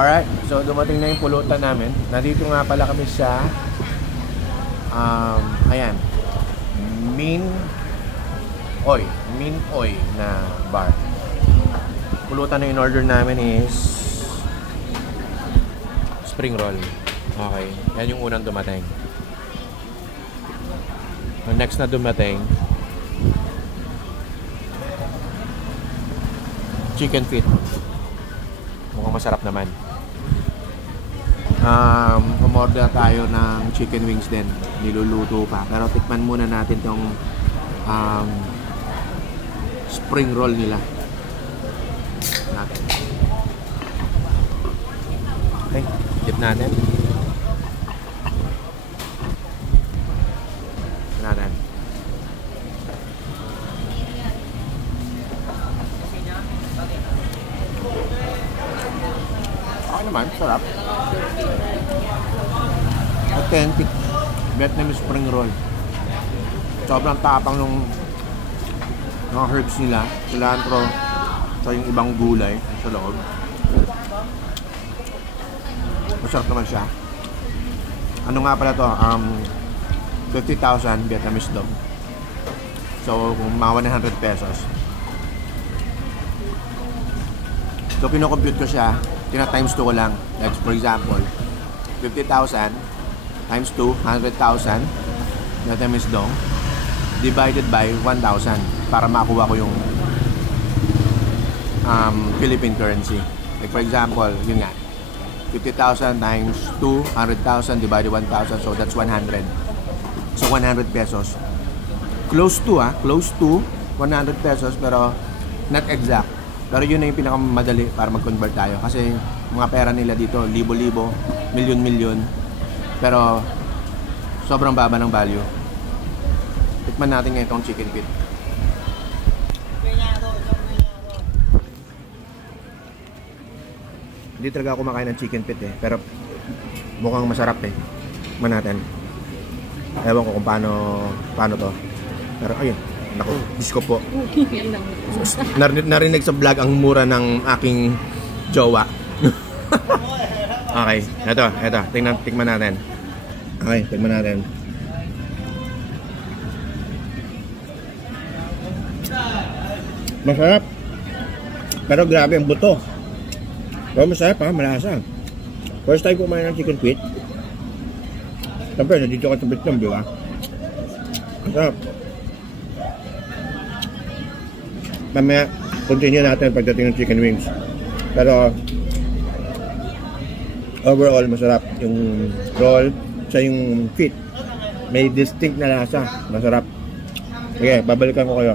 Alright, so dumating na yung pulutan namin. Nandito nga pala kami sa ayan, Min Oy na bar. Pulutan na in order namin is spring roll. Okay, yan yung unang dumating. Ang next na dumating, chicken feet. Mukhang masarap naman. Umorder tayo ng chicken wings din. Niluluto pa. Pero tikman muna natin tong spring roll nila. Okay, dip natin. Okay naman, sarap. Authentic Vietnamese spring roll. Sobrang tapang ng herbs nila, cilantro, sa yung ibang gulay sa loob. Masarap naman siya. Ano nga pala to? 50,000 Vietnamese dong. So, kung mga 100 pesos. So, kinocompute ko siya. Tina-times 2 ko lang. Like, for example, 50,000 times 2, 100,000 Vietnamese dong divided by 1,000 para makuha ko yung Philippine currency. Like, for example, yun nga. 50,000 times 2, 100,000 divided 1,000. So, that's 100. So, 100 pesos. Close to, close to 100 pesos, pero not exact. Pero yun na yung pinakamadali para mag-convert tayo. Kasi mga pera nila dito, libo-libo, milyon-milyon. Pero sobrang baba ng value. Tikman natin ngayon itong chicken feet. Hindi talaga ako kumakain ng chicken feet eh. Pero mukhang masarap eh. Tikman natin. Ewan ko kung paano to. Pero ayun. Naku, Diyos ko po. Narinig sa vlog ang mura ng aking jowa. Okay, eto. Tikman natin. Okay, tikman natin. Masarap. Pero grabe ang buto. Pero masarap malasa. First time kumain ng chicken feet. Siyempre, nandito ka sa Vietnam, di ba? Masarap. Mamaya, continue natin pagdating ng chicken wings. Pero, overall, masarap. Yung roll, sa yung feet. May distinct na lasa. Masarap. Okay, babalikan ko kayo.